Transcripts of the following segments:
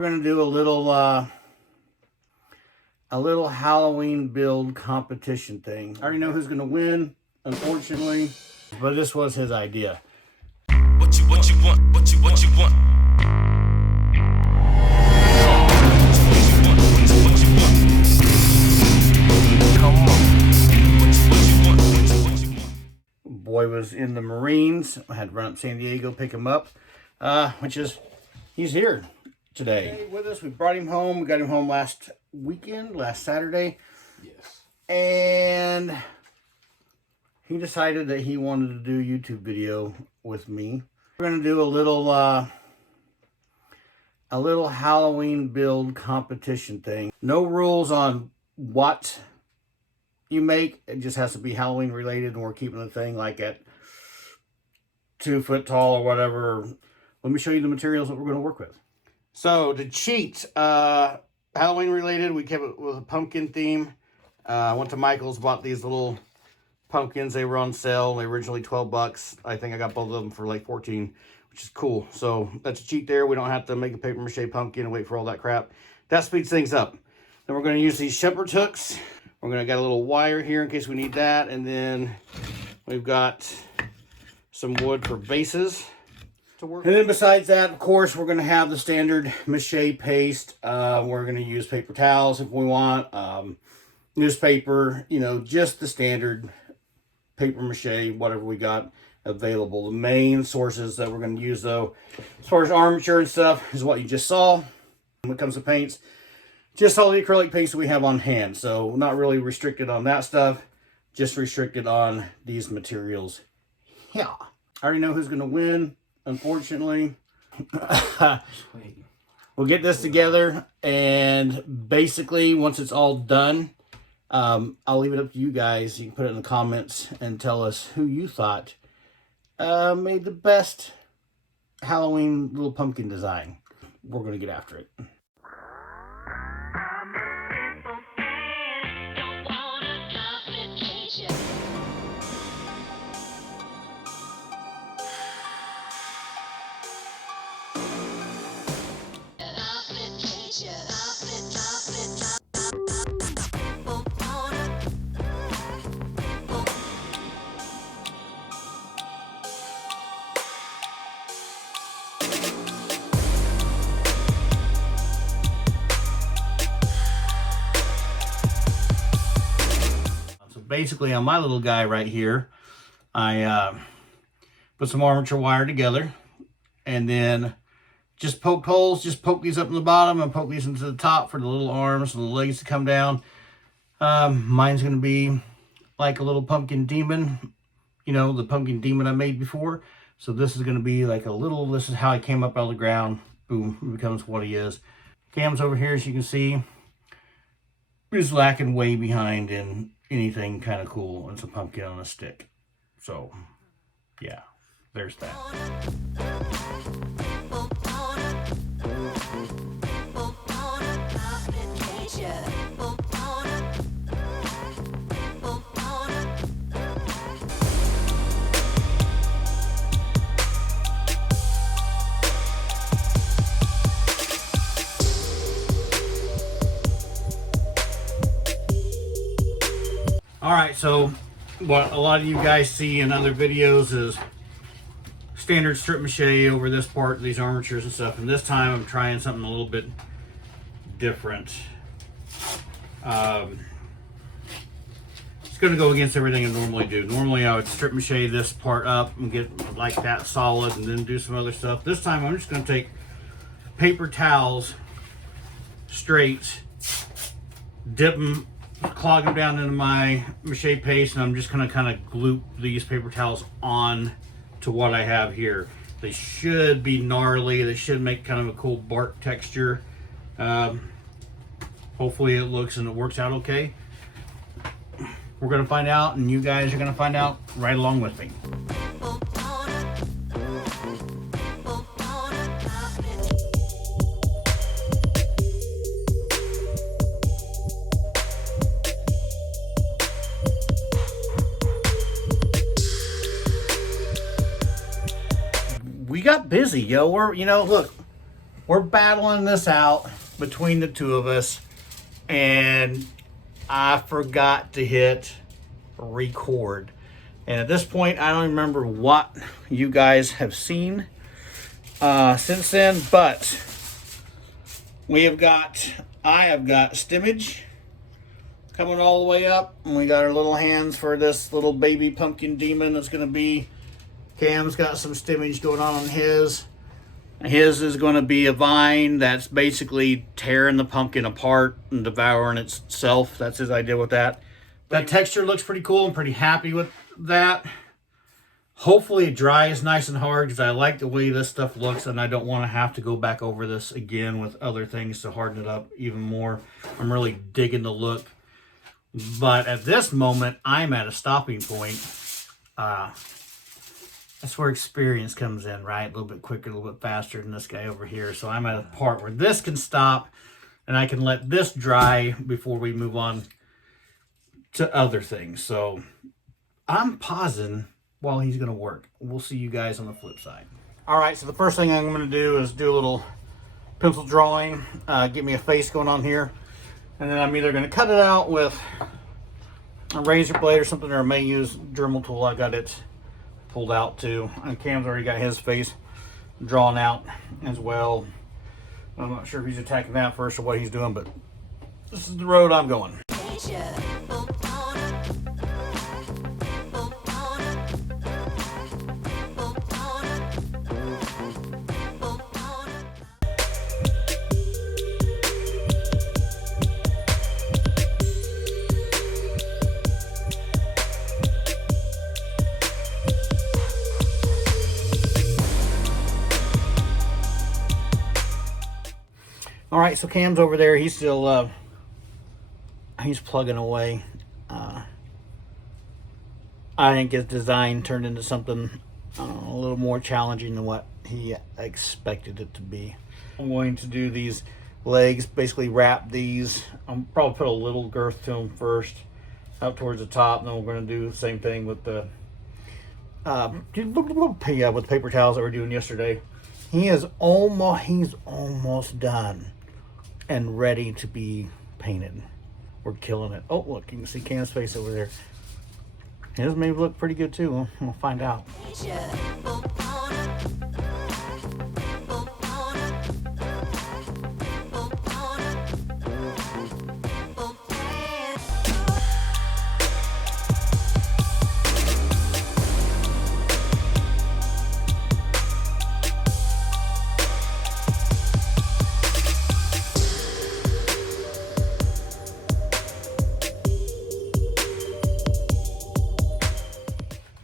We're gonna do a little Halloween build competition thing. I already know who's gonna win, unfortunately, but this was his idea. What you want? What you want? Boy was in the Marines. I had to run up San Diego, pick him up, he's here today with us. We brought him home. We got him home last Saturday. Yes. And he decided that he wanted to do a YouTube video with me. We're going to do a little Halloween build competition thing. No rules on what you make. It just has to be Halloween related, and we're keeping the thing like at 2 foot tall or whatever. Let me show you the materials that we're going to work with. So to cheat, Halloween related, we kept it with a pumpkin theme. I went to Michael's, bought these little pumpkins. They were on sale. They were originally 12 bucks. I think I got both of them for like 14, which is cool. So that's a cheat there. We don't have to make a paper mache pumpkin and wait for all that crap. That speeds things up. Then we're going to use these shepherd's hooks. We're going to get a little wire here in case we need that. And then we've got some wood for bases to work. And then besides that, of course, we're going to have the standard mache paste. We're going to use paper towels if we want. Newspaper, just the standard paper mache, whatever we got available. The main sources that we're going to use, though, as far as armature and stuff, is what you just saw. When it comes to paints, just all the acrylic paints that we have on hand. So not really restricted on that stuff, just restricted on these materials. Yeah. I already know who's going to win, unfortunately. We'll get this together, and basically once it's all done, I'll leave it up to you guys. You can put it in the comments and tell us who you thought made the best Halloween little pumpkin design. We're going to get after it. Basically, on my little guy right here, I put some armature wire together and then just poked holes, just poke these up in the bottom and poke these into the top for the little arms and the legs to come down. Mine's going to be like a little pumpkin demon, the pumpkin demon I made before. So this is going to be like this is how I came up out of the ground. Boom, it becomes what he is. Cam's over here, as you can see, is lacking way behind in anything kind of cool. It's a pumpkin on a stick. So yeah, there's that. All right, so what a lot of you guys see in other videos is standard strip mache over this part, these armatures and stuff. And this time I'm trying something a little bit different. It's going to go against everything I normally do. Normally I would strip mache this part up and get like that solid and then do some other stuff. This time I'm just going to take paper towels straight, dip them, clog them down into my mache paste, and I'm just going to kind of glue these paper towels on to what I have here. They should be gnarly. They should make kind of a cool bark texture. Hopefully it looks and it works out okay. We're going to find out, and you guys are going to find out right along with me. We got busy, yo. Look, we're battling this out between the two of us, and I forgot to hit record. And at this point, I don't remember what you guys have seen since then, but I have got stimmage coming all the way up, and we got our little hands for this little baby pumpkin demon that's going to be. Cam's got some stimmage going on his. His is going to be a vine that's basically tearing the pumpkin apart and devouring itself. That's his idea with that. That texture looks pretty cool. I'm pretty happy with that. Hopefully it dries nice and hard, because I like the way this stuff looks, and I don't want to have to go back over this again with other things to harden it up even more. I'm really digging the look. But at this moment, I'm at a stopping point. That's where experience comes in, right? A little bit quicker, a little bit faster than this guy over here. So I'm at a part where this can stop, and I can let this dry before we move on to other things. So I'm pausing while he's going to work. We'll see you guys on the flip side. All right, so the first thing I'm going to do is do a little pencil drawing, get me a face going on here. And then I'm either going to cut it out with a razor blade or something, or I may use Dremel tool. I got it pulled out too. And Cam's already got his face drawn out as well. I'm not sure if he's attacking that first or what he's doing, but this is the road I'm going. All right, so Cam's over there. He's still, he's plugging away. I think his design turned into something a little more challenging than what he expected it to be. I'm going to do these legs, basically wrap these. I'll probably put a little girth to them first, up towards the top, and then we're going to do the same thing with the, with paper towels that we were doing yesterday. He's almost done and ready to be painted. We're killing it. Oh, look, you can see Cam's face over there. His may look pretty good too. We'll find out.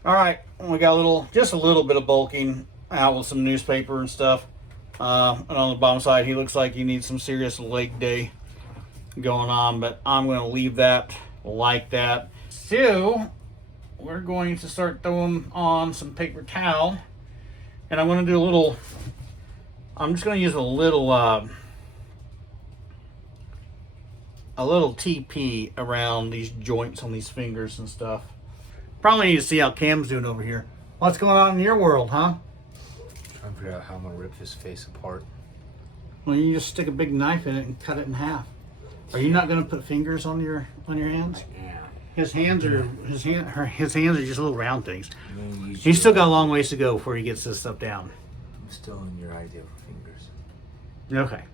All right, we got just a little bit of bulking out with some newspaper and stuff. And on the bottom side, he looks like he needs some serious leg day going on, but I'm going to leave that like that. So we're going to start throwing on some paper towel, and I'm going to do I'm just going to use a little TP around these joints on these fingers and stuff. Probably need to see how Cam's doing over here. What's going on in your world, huh? Trying to figure out how I'm gonna rip his face apart. Well, you just stick a big knife in it and cut it in half. Are you not gonna put fingers on your hands? Yeah. His hands are just little round things. He's still got a long ways to go before he gets this stuff down. I'm still in your idea for fingers. Okay.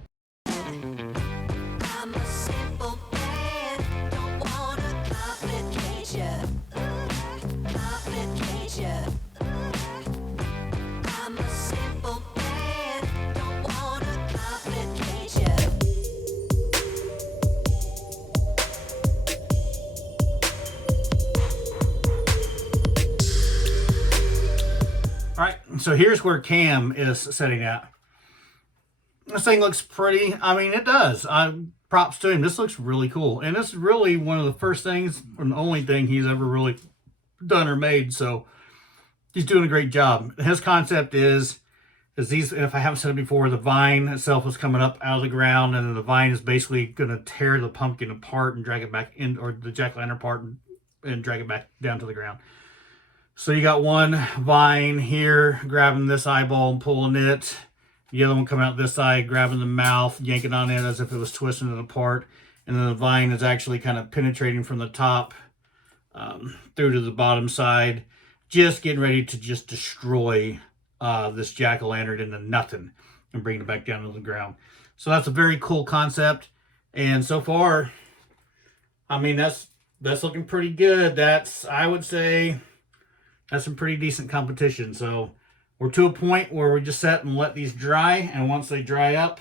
All right, so here's where Cam is sitting at. This thing looks pretty. I mean, it does. Props to him. This looks really cool. And this is really one of the first things, and the only thing he's ever really done or made. So he's doing a great job. His concept is these, if I haven't said it before, the vine itself is coming up out of the ground, and then the vine is basically going to tear the pumpkin apart and drag it back in, or the jack-o'-lantern apart and drag it back down to the ground. So you got one vine here grabbing this eyeball and pulling it, The other one coming out this side, grabbing the mouth, yanking on it as if it was twisting it apart. And then the vine is actually kind of penetrating from the top through to the bottom side. Just getting ready to just destroy this jack-o'-lantern into nothing and bring it back down to the ground. So that's a very cool concept. And so far, I mean, that's looking pretty good. I would say, that's some pretty decent competition. So we're to a point where we just set and let these dry. And once they dry up,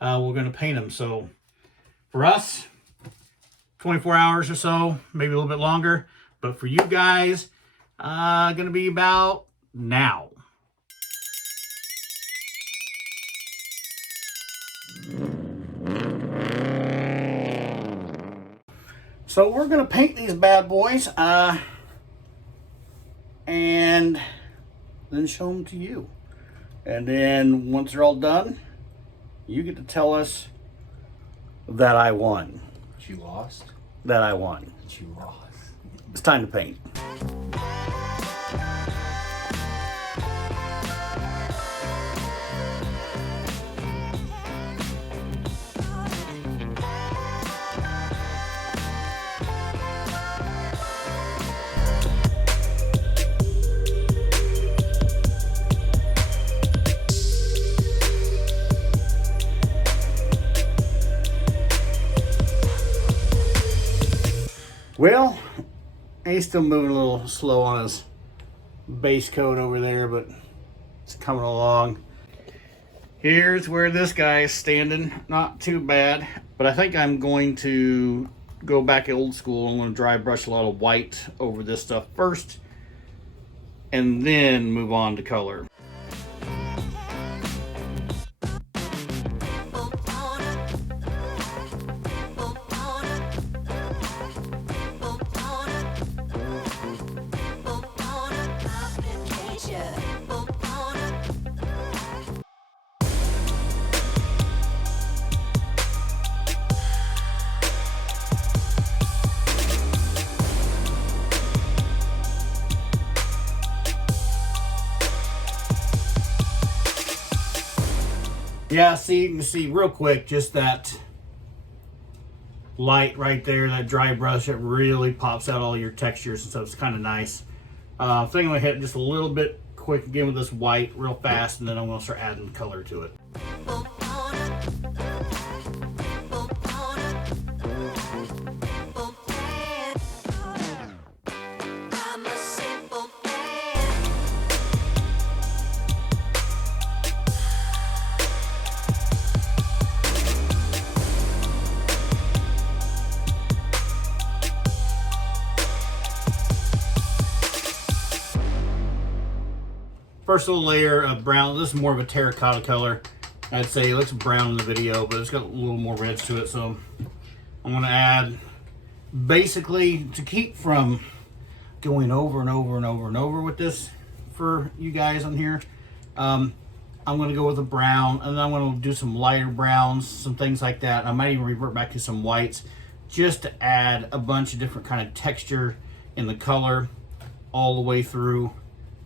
we're going to paint them. So for us, 24 hours or so, maybe a little bit longer. But for you guys, going to be about now. So we're going to paint these bad boys and then show them to you. And then once they're all done, you get to tell us that I won. That you lost? That I won. That you lost. It's time to paint. Well, he's still moving a little slow on his base coat over there, but it's coming along. Here's where this guy is standing. Not too bad, but I think I'm going to go back old school. I'm going to dry brush a lot of white over this stuff first, and then move on to color. Yeah, see, you can see real quick just that light right there, that dry brush, it really pops out all your textures and stuff. It's kind of nice. I think I'm going to hit it just a little bit quick again with this white real fast, and then I'm going to start adding color to it. First little layer of brown. This is more of a terracotta color. I'd say it looks brown in the video, but it's got a little more reds to it. So I'm going to add, basically, to keep from going over and over and over and over with this for you guys on here, I'm going to go with a brown, and then I'm going to do some lighter browns, some things like that. I might even revert back to some whites just to add a bunch of different kind of texture in the color all the way through.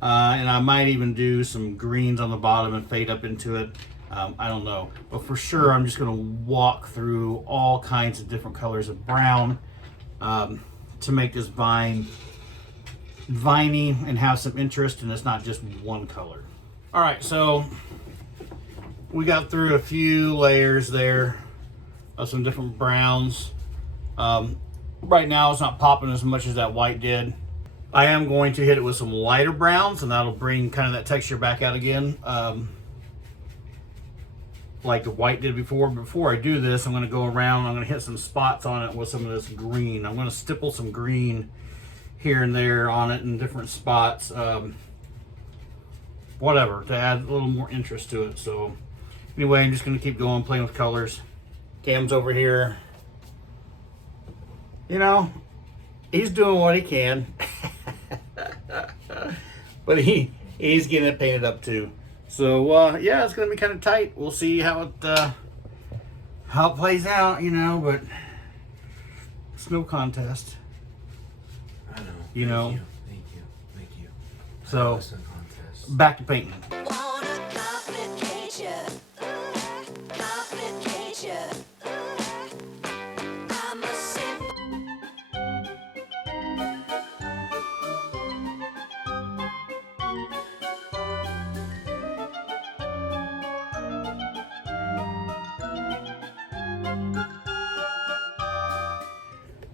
And I might even do some greens on the bottom and fade up into it. I don't know. But for sure, I'm just going to walk through all kinds of different colors of brown to make this vine viney and have some interest, and it's not just one color. All right, so we got through a few layers there of some different browns. Right now, it's not popping as much as that white did. I am going to hit it with some lighter browns, and that'll bring kind of that texture back out again, like the white did before. Before I do this, I'm going to go around, I'm going to hit some spots on it with some of this green. I'm going to stipple some green here and there on it in different spots, whatever, to add a little more interest to it. So anyway, I'm just going to keep going, playing with colors. Cam's over here. You know, he's doing what he can. But he's getting it painted up too. So yeah, it's gonna be kind of tight. We'll see how it plays out, you know, but it's no contest. I know. You know. Thank you. So back to painting.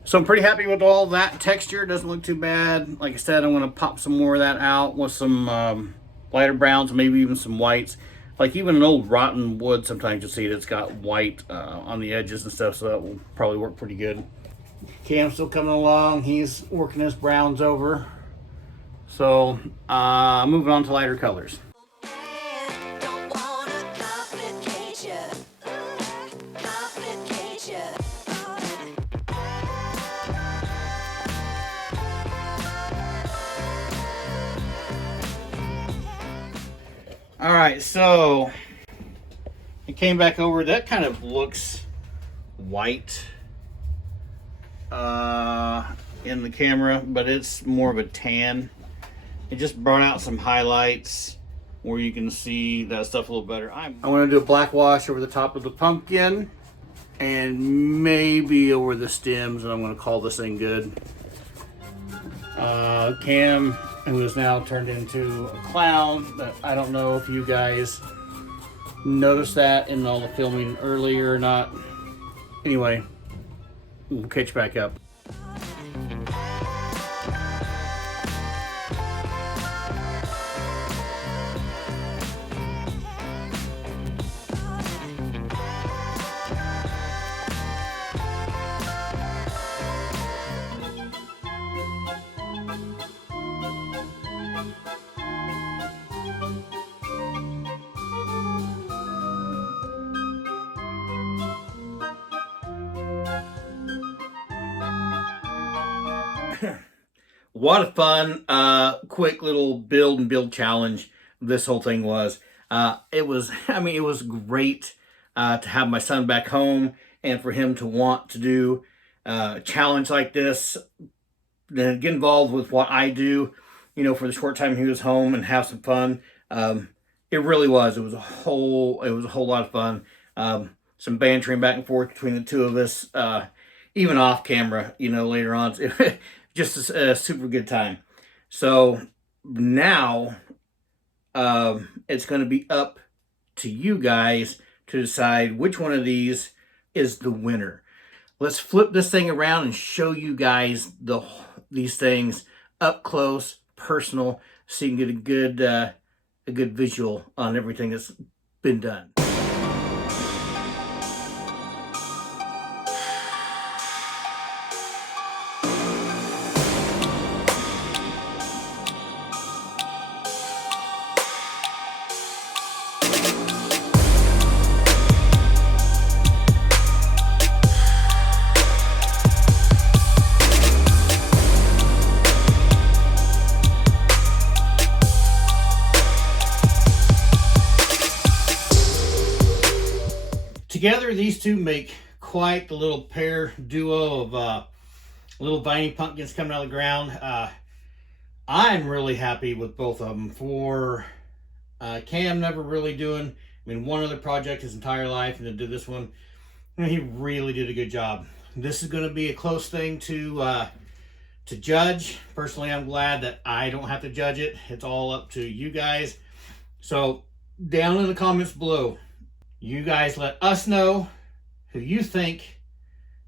So I'm pretty happy with all that texture. It doesn't look too bad. Like I said, I'm going to pop some more of that out with some lighter browns, maybe even some whites. Like even an old rotten wood, sometimes you'll see it, it's got white on the edges and stuff, so that will probably work pretty good. Cam's still coming along. He's working his browns over. So moving on to lighter colors. All right, so it came back over. That kind of looks white in the camera, but it's more of a tan. It just brought out some highlights where you can see that stuff a little better. I'm going to do a black wash over the top of the pumpkin and maybe over the stems, and I'm going to call this thing good. Cam, who is now turned into a clown, but I don't know if you guys noticed that in all the filming earlier or not. Anyway, we'll catch back up. What a fun, quick little build challenge this whole thing was. It was great to have my son back home and for him to want to do a challenge like this, then get involved with what I do, for the short time he was home and have some fun. It really was. It was a whole lot of fun. Some bantering back and forth between the two of us, even off camera, later on. Just a super good time. So now it's going to be up to you guys to decide which one of these is the winner. Let's flip this thing around and show you guys these things up close, personal, so you can get a good visual on everything that's been done. Together, these two make quite the little pair duo of little viney pumpkins coming out of the ground. I'm really happy with both of them. For Cam, never really doing, one other project his entire life, and then did this one. He really did a good job. This is going to be a close thing to judge. Personally, I'm glad that I don't have to judge it. It's all up to you guys. So down in the comments below, you guys let us know who you think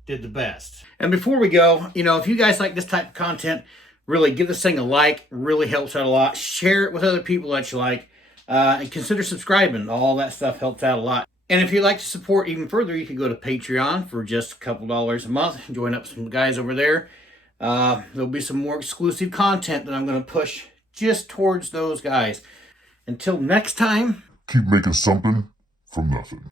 did the best. And before we go, if you guys like this type of content, really give this thing a like. Really helps out a lot. Share it with other people that you like. And consider subscribing. All that stuff helps out a lot. And if you'd like to support even further, you can go to Patreon for just a couple dollars a month. Join up some guys over there. There'll be some more exclusive content that I'm going to push just towards those guys. Until next time, keep making something from nothing.